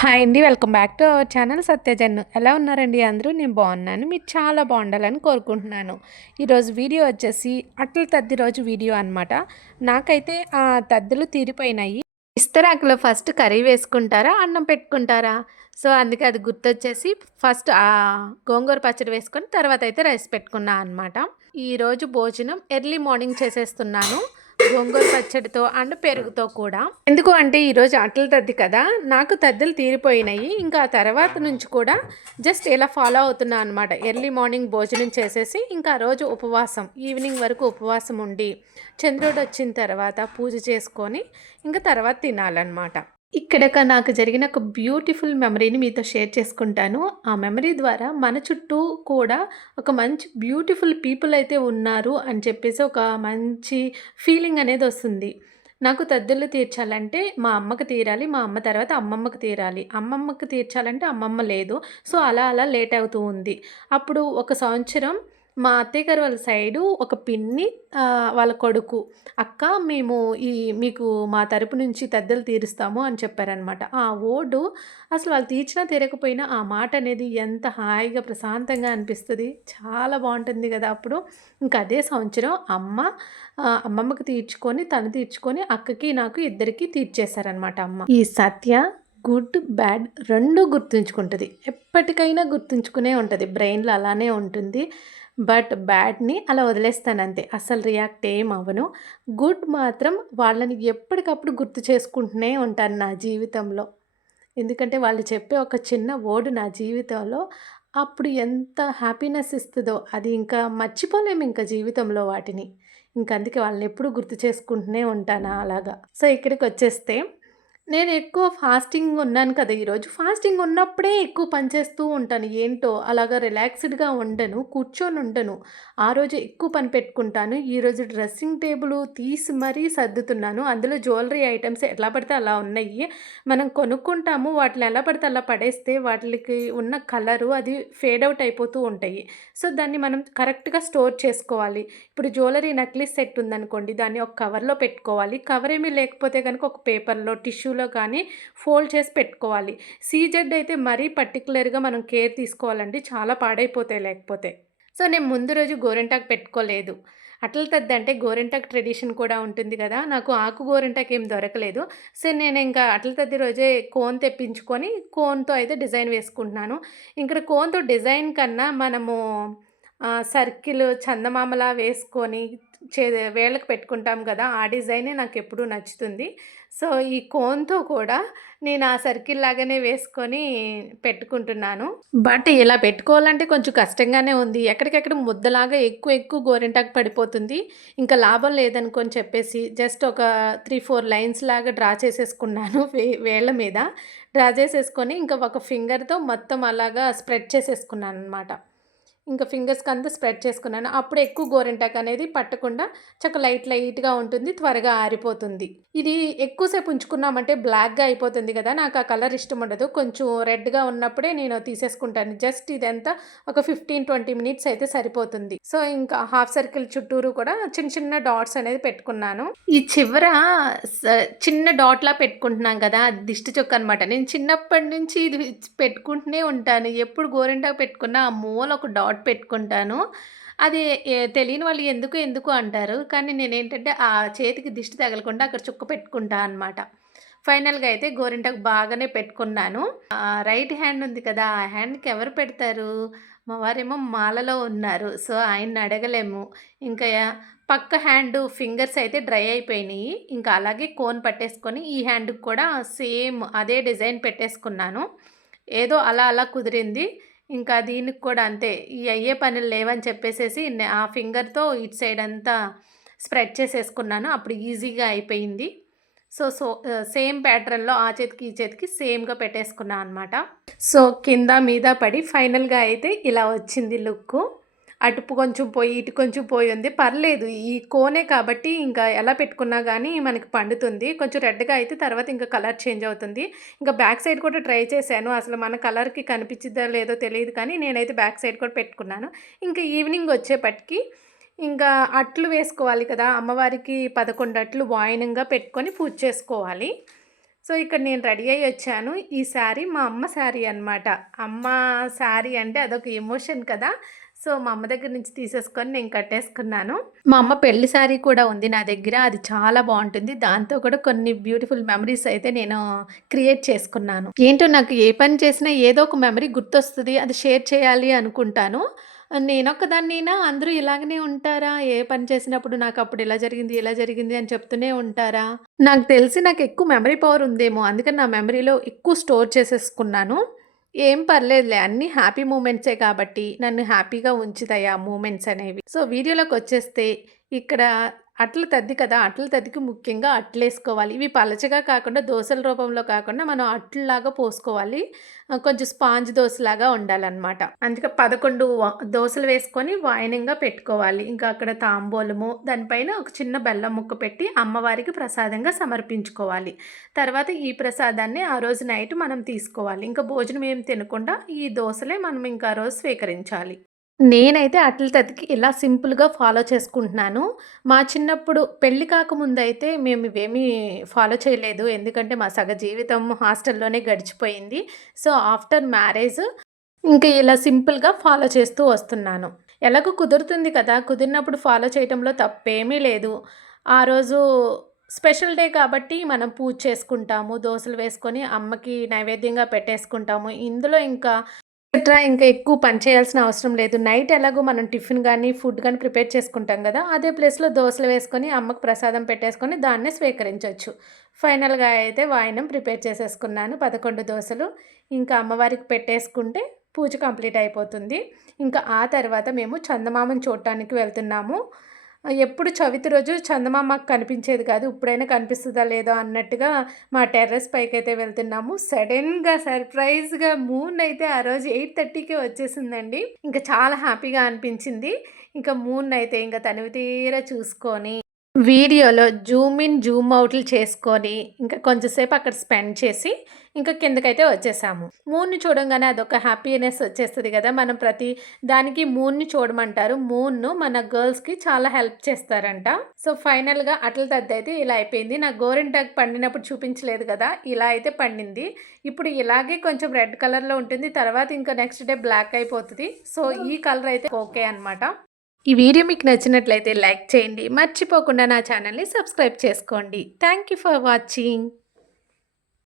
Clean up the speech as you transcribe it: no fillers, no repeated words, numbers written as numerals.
Hi అండి. Welcome back to our channel సత్యజన్ను. ఎలా ఉన్నారండి అందరూ? నేను బాగున్నాను. మీరు చాలా బాగుండాలని కోరుకుంటున్నాను. ఈరోజు వీడియో వచ్చేసి అట్ల తద్ది రోజు వీడియో అనమాట. నాకైతే ఆ తద్దులు తీరిపోయినాయి. ఇస్తరాకులో ఫస్ట్ కర్రీ వేసుకుంటారా? అన్నం పెట్టుకుంటారా? సో, అందుకే అది గుర్తొచ్చేసి ఫస్ట్ గోంగూర పచ్చడి వేసుకొని తర్వాత అయితే రైస్ పెట్టుకున్నా అనమాట. ఈరోజు భోజనం ఎర్లీ మార్నింగ్ చేసేస్తున్నాను. గోంగూర పచ్చడితో అండ్ పెరుగుతో కూడా. ఎందుకు అంటే ఈరోజు అట్ల తద్ది కదా, నాకు తద్దులు తీరిపోయినాయి. ఇంకా ఆ తర్వాత నుంచి కూడా జస్ట్ ఇలా ఫాలో అవుతున్నా అనమాట. ఎర్లీ మార్నింగ్ భోజనం చేసేసి ఇంకా ఆ రోజు ఉపవాసం, ఈవినింగ్ వరకు ఉపవాసం ఉండి చంద్రుడు వచ్చిన తర్వాత పూజ చేసుకొని ఇంకా తర్వాత తినాలన్నమాట. ఇక్కడ నాకు జరిగిన ఒక బ్యూటిఫుల్ మెమరీని మీతో షేర్ చేసుకుంటాను. ఆ మెమరీ ద్వారా మన చుట్టూ కూడా ఒక మంచి బ్యూటిఫుల్ పీపుల్ అయితే ఉన్నారు అని చెప్పేసి ఒక మంచి ఫీలింగ్ అనేది వస్తుంది. నాకు తద్దులు తీర్చాలంటే మా అమ్మకి తీరాలి. మా అమ్మ తర్వాత అమ్మమ్మకి తీరాలి. అమ్మమ్మకి తీర్చాలంటే అమ్మమ్మ లేదు. సో, అలా అలా లేట్ అవుతూ ఉంది. అప్పుడు ఒక సంవత్సరం మా అత్తయ్య గారు వాళ్ళ సైడు ఒక పిన్ని వాళ్ళ కొడుకు, "అక్క మేము ఈ మీకు మా తరపు నుంచి తద్దెలు తీరుస్తాము" అని చెప్పారనమాట. ఆ వర్డు అసలు వాళ్ళు తీర్చినా తీరకపోయినా ఆ మాట అనేది ఎంత హాయిగా ప్రశాంతంగా అనిపిస్తది. చాలా బావుంటుంది గదా! అప్పుడు. ఇంక అదే సంవత్సరం అమ్మమ్మకి తీర్చుకొని, తను తీర్చుకొని అక్కకి, నాకు ఇద్దరికీ తీర్చేశారనమాట అమ్మ. ఈ సత్య గుడ్, బ్యాడ్ 2 గుర్తుంచుకుంటది. ఎప్పటికైనా గుర్తుంచుకునే ఉంటది. బ్రెయిన్‌లో అలానే ఉంటుంది. బట్ బ్యాడ్‌ని అలా వదిలేస్తానంతే. అస్సలు రియాక్ట్ ఏం అవ్వను. గుడ్ మాత్రం వాళ్ళని ఎప్పటికప్పుడు గుర్తు చేసుకుంటూనే ఉంటాను నా జీవితంలో. ఎందుకంటే వాళ్ళు చెప్పే ఒక చిన్న వర్డ్ నా జీవితంలో అప్పుడు ఎంత హ్యాపీనెస్ ఇస్తదో అది ఇంకా మర్చిపోలేము ఇంక జీవితంలో వాటిని. ఇంక అందుకే వాళ్ళని ఎప్పుడూ గుర్తు చేసుకుంటూనే ఉంటాను అలాగా. సో, ఇక్కడికొచ్చేస్తే నేను ఎక్కువ ఫాస్టింగ్ ఉన్నాను కదా ఈరోజు. ఫాస్టింగ్ ఉన్నప్పుడే ఎక్కువ పని చేస్తూ ఉంటాను. ఏంటో అలాగా రిలాక్స్‌డ్‌గా ఉండను. కూర్చొని ఉండను. ఆ రోజు ఎక్కువ పని పెట్టుకుంటాను. ఈరోజు డ్రెస్సింగ్ టేబుల్ తీసి మరీ సర్దుతున్నాను. అందులో జ్యువెలరీ ఐటెమ్స్ ఎట్లా పడితే అలా ఉన్నాయి. మనం కొనుక్కుంటాము. వాటిని ఎలా పడితే అలా పడేస్తే వాటిలికి ఉన్న కలరు అది ఫేడ్ అవుట్ అయిపోతూ ఉంటాయి. సో, దాన్ని మనం కరెక్ట్‌గా స్టోర్ చేసుకోవాలి. ఇప్పుడు జ్యువెలరీ నెక్లెస్ సెట్ ఉందనుకోండి. దాన్ని ఒక కవర్‌లో పెట్టుకోవాలి. కవర్ ఏమీ లేకపోతే గనుక ఒక పేపర్‌లో, టిష్యూలో కానీ ఫోల్డ్ చేసి పెట్టుకోవాలి. సీజెడ్ అయితే మరీ పర్టిక్యులర్‌గా మనం కేర్ తీసుకోవాలండి. చాలా పాడైపోతాయి లేకపోతే. సో, నేను ముందు రోజు గోరింటాకు పెట్టుకోలేదు. అట్ల తద్ది అంటే గోరింటాకు ట్రెడిషన్ కూడా ఉంటుంది గదా! నాకు ఆకు గోరింటాకు ఏం దొరకలేదు. సో, నేనింకా అట్ల తద్ది రోజే కోన్ తెప్పించుకొని కోన్‌తో అయితే డిజైన్ వేసుకుంటున్నాను. ఇక్కడ కోన్‌తో డిజైన్ కన్నా మనము సర్కిల్ చందమామలా వేసుకొని వేళ్ళకి పెట్టుకుంటాం గదా! ఆ డిజైనే నాకెప్పుడూ నచ్చుతుంది. సో, ఈ కోన్‌తో కూడా నేను ఆ సర్కిల్ లాగానే వేసుకొని పెట్టుకుంటున్నాను. బట్ ఇలా పెట్టుకోవాలంటే కొంచెం కష్టంగానే ఉంది. ఎక్కడికెక్కడ ముద్దలాగా ఎక్కువ ఎక్కువ గోరింటాకు పడిపోతుంది. ఇంకా లాభం లేదనుకోని చెప్పేసి జస్ట్ ఒక 3, 4 లైన్స్ లాగా డ్రా చేసేసుకున్నాను వేళ్ళ మీద. డ్రా చేసేసుకొని ఇంకా ఒక ఫింగర్‌తో మొత్తం అలాగా స్ప్రెడ్ చేసేసుకున్నాననమాట. ఇంకా ఫింగర్స్‌కంతా స్ప్రెడ్ చేసుకున్నాను. అప్పుడు ఎక్కువ గోరింటాకనేది పట్టకుండా లైట్‌గా ఉంటుంది. త్వరగా ఆరిపోతుంది. ఇది ఎక్కువ సేపు ఉంచుకున్నామంటే బ్లాక్‌గా అయిపోతుంది గదా! నాకు ఆ కలర్ ఇష్టముండదు. కొంచెం రెడ్‌గా ఉన్నప్పుడే నేను తీసేసుకుంటాను. జస్ట్ ఇదంతా ఒక 15, 20 మినిట్స్ అయితే సరిపోతుంది. సో, ఇంకా హాఫ్ సర్కిల్ చుట్టూరు కూడా చిన్న చిన్న డాట్స్ అనేది పెట్టుకున్నాను. ఈ చివర స చిన్న డాట్‌లా పెట్టుకుంటున్నాం గదా! అది దిష్టి చొక్క అనమాట. నేను చిన్నప్పటి నుంచి ఇది పెట్టుకుంటూనే ఉంటాను. ఎప్పుడు గోరింటాకు పెట్టుకున్నా ఆ మూల ఒక డాట్ పెట్టుకుంటాను. అది తెలియని వాళ్ళు ఎందుకు ఎందుకు అంటారు. కానీ నేనేంటంటే ఆ చేతికి దిష్టి తగలకుండా అక్కడ చుక్క పెట్టుకుంటా అనమాట. ఫైనల్‌గా అయితే గోరింటాకు బాగానే పెట్టుకున్నాను. రైట్ హ్యాండ్ ఉంది కదా! ఆ హ్యాండ్‌కి ఎవరు పెడతారు? మా వారేమో మాలలో ఉన్నారు. సో, ఆయన్ని అడగలేము. ఇంకా పక్క హ్యాండు ఫింగర్స్ అయితే డ్రై అయిపోయినియి. ఇంకా అలాగే కోన్ పట్టేసుకొని ఈ హ్యాండ్‌కి కూడా సేమ్ అదే డిజైన్ పెట్టేసుకున్నాను. ఏదో అలా అలా కుదిరింది. ఇంకా దీనికి కూడా అంతే. ఈ అయ్యే పనులు లేవని చెప్పేసేసి ఆ ఫింగర్‌తో ఇటు సైడ్ అంతా స్ప్రెడ్ చేసేసుకున్నాను. అప్పుడు ఈజీగా అయిపోయింది. సేమ్ ప్యాటర్న్‌లో ఆ చేతికి, ఈ చేతికి సేమ్‌గా పెట్టేసుకున్నా అనమాట. సో, కింద మీద పడి ఫైనల్‌గా అయితే ఇలా వచ్చింది లుక్కు. అటు కొంచెం పోయి, ఇటు కొంచెం పోయి ఉంది. పర్లేదు ఈ కోనే కాబట్టి ఇంకా ఎలా పెట్టుకున్నా గానీ మనకి పండుతుంది. కొంచెం రెడ్‌గా అయితే తర్వాత ఇంకా కలర్ చేంజ్ అవుతుంది. ఇంకా బ్యాక్ సైడ్ కూడా ట్రై చేశాను. అసలు మన కలర్‌కి కనిపించిద్దో లేదో తెలీదు కానీ నేనైతే బ్యాక్ సైడ్ కూడా పెట్టుకున్నాను. ఇంకా ఈవినింగ్ వచ్చేపటికి ఇంకా అట్లు వేసుకోవాలి కదా! అమ్మవారికి 11 అట్లు వాయనంగా పెట్టుకొని పూజ చేసుకోవాలి. సో, ఇక్కడ నేను రెడీ అయ్యొచ్చాను. ఈ శారీ మా అమ్మ శారీ అనమాట. అమ్మ శారీ అంటే అదొక ఎమోషన్ కదా! సో, మా అమ్మ దగ్గర నుంచి తీసేసుకొని నేను కట్టేసుకున్నాను. మా అమ్మ పెళ్లి శారీ కూడా ఉంది నా దగ్గర. అది చాలా బావుంటుంది. దాంతో కూడా కొన్ని బ్యూటిఫుల్ మెమరీస్ అయితే నేను క్రియేట్ చేసుకున్నాను. ఏంటో నాకు ఏ పని చేసినా ఏదో ఒక మెమరీ గుర్తొస్తది. అది షేర్ చేయాలి అనుకుంటాను. నేనొక్కదాన్నేనా? అందరూ ఇలాగనే ఉంటారా? ఏ పని చేసినప్పుడు నాకప్పుడు ఇలా జరిగింది, ఇలా జరిగింది అని చెప్తూనే ఉంటారా? నాకు తెలిసి నాకెక్కువ మెమరీ పవర్ ఉందేమో! అందుకని నా మెమరీలో ఎక్కువ స్టోర్ చేసేసుకున్నాను. ఏం పర్లేదులే అన్నీ హ్యాపీ మూమెంట్సే కాబట్టి నన్ను హ్యాపీగా ఉంచుతాయి ఆ మూమెంట్స్ అనేవి. సో, వీడియోలోకొచ్చేస్తే ఇక్కడ అట్ల తద్ది కదా! అట్ల తద్దికి ముఖ్యంగా అట్లేసుకోవాలి. ఇవి పలచగా కాకుండా దోసల రూపంలో కాకుండా మనం అట్లులాగా పోసుకోవాలి. కొంచెం స్పాంజ్ దోసలాగా ఉండాలనమాట. అందుకే 11 దోసలు వేసుకొని వాయనంగా పెట్టుకోవాలి. ఇంకా అక్కడ తాంబూలము, దానిపైన ఒక చిన్న బెల్లం ముక్క పెట్టి అమ్మవారికి ప్రసాదంగా సమర్పించుకోవాలి. తర్వాత ఈ ప్రసాదాన్ని ఆ రోజు నైట్ మనం తీసుకోవాలి. ఇంకా భోజనం ఏం తినకుండా ఈ దోసలే మనం ఇంకా ఆ రోజు స్వీకరించాలి. నేనైతే అట్ల తద్దికి ఇలా సింపుల్‌గా ఫాలో చేసుకుంటున్నాను. మా చిన్నప్పుడు పెళ్లి కాకముందయితే మేము ఇవేమీ ఫాలో చేయలేదు. ఎందుకంటే మా సగ జీవితం హాస్టల్‌లోనే గడిచిపోయింది. సో, ఆఫ్టర్ మ్యారేజ్ ఇంక ఇలా సింపుల్‌గా ఫాలో చేస్తూ వస్తున్నాను. ఎలాగో కుదురుతుంది కదా! కుదిరినప్పుడు ఫాలో చేయటంలో తప్పేమీ లేదు. ఆ రోజు స్పెషల్ డే కాబట్టి మనం పూజ చేసుకుంటాము. దోసలు వేసుకొని అమ్మకి నైవేద్యంగా పెట్టేసుకుంటాము. ఇందులో ఇంకా ఇంకా ఎక్కువ పని చేయాల్సిన అవసరం లేదు. నైట్ ఎలాగో మనం టిఫిన్ గానీ, ఫుడ్ గానీ ప్రిపేర్ చేసుకుంటాం గదా! అదే ప్లేస్‌లో దోసలు వేసుకొని అమ్మకు ప్రసాదం పెట్టేసుకొని దాన్నే స్వీకరించొచ్చు. ఫైనల్‌గా అయితే వాయనం ప్రిపేర్ చేసేసుకున్నాను. 11 దోసలు. ఇంకా అమ్మవారికి పెట్టేసుకుంటే పూజ కంప్లీట్ అయిపోతుంది. ఇంకా ఆ తర్వాత మేము చందమామను చూడటానికి వెళ్తున్నాము. ఎప్పుడు చవితి రోజు చందమామ మాకు కనిపించేది కాదు. ఇప్పుడైనా కనిపిస్తదా లేదా అన్నట్టుగా మా టెర్రస్ పైకైతే వెళ్తున్నాము. సడెన్‌గా సర్ప్రైజ్‌గా మూన్ అయితే ఆ రోజు 8:30కే వచ్చేసిందండి. ఇంకా చాలా హ్యాపీగా అనిపించింది. ఇంకా మూన్ అయితే ఇంక తనివి తీరా చూసుకొని వీడియోలో జూమ్ ఇన్, జూమ్ ఔట్లు చేసుకొని, ఇంకా కొంచెం సేపు అక్కడ స్పెండ్ చేసి, ఇంకా కిందకైతే వచ్చేసాము. మూన్‌ని చూడంగానే అదొక హ్యాపీనెస్ వచ్చేస్తది గదా! మనం ప్రతి దానికి మూన్‌ని చూడమంటారు. మూన్‌ను మన గర్ల్స్‌కి చాలా హెల్ప్ చేస్తారంట. సో, ఫైనల్‌గా అట్ల తద్దయితే ఇలా అయిపోయింది. నాకు గోరింటాకు పండినప్పుడు చూపించలేదు గదా! ఇలా అయితే పండింది. ఇప్పుడు ఇలాగే కొంచెం రెడ్ కలర్‌లో ఉంటుంది. తర్వాత ఇంకా నెక్స్ట్ డే బ్లాక్ అయిపోతది. సో, ఈ కలర్ అయితే ఓకే అనమాట. ఈ వీడియో మీకు నచ్చినట్లయితే లైక్ చేయండి. మర్చిపోకుండా నా ఛానల్‌ని సబ్స్క్రైబ్ చేసుకోండి. Thank you for watching.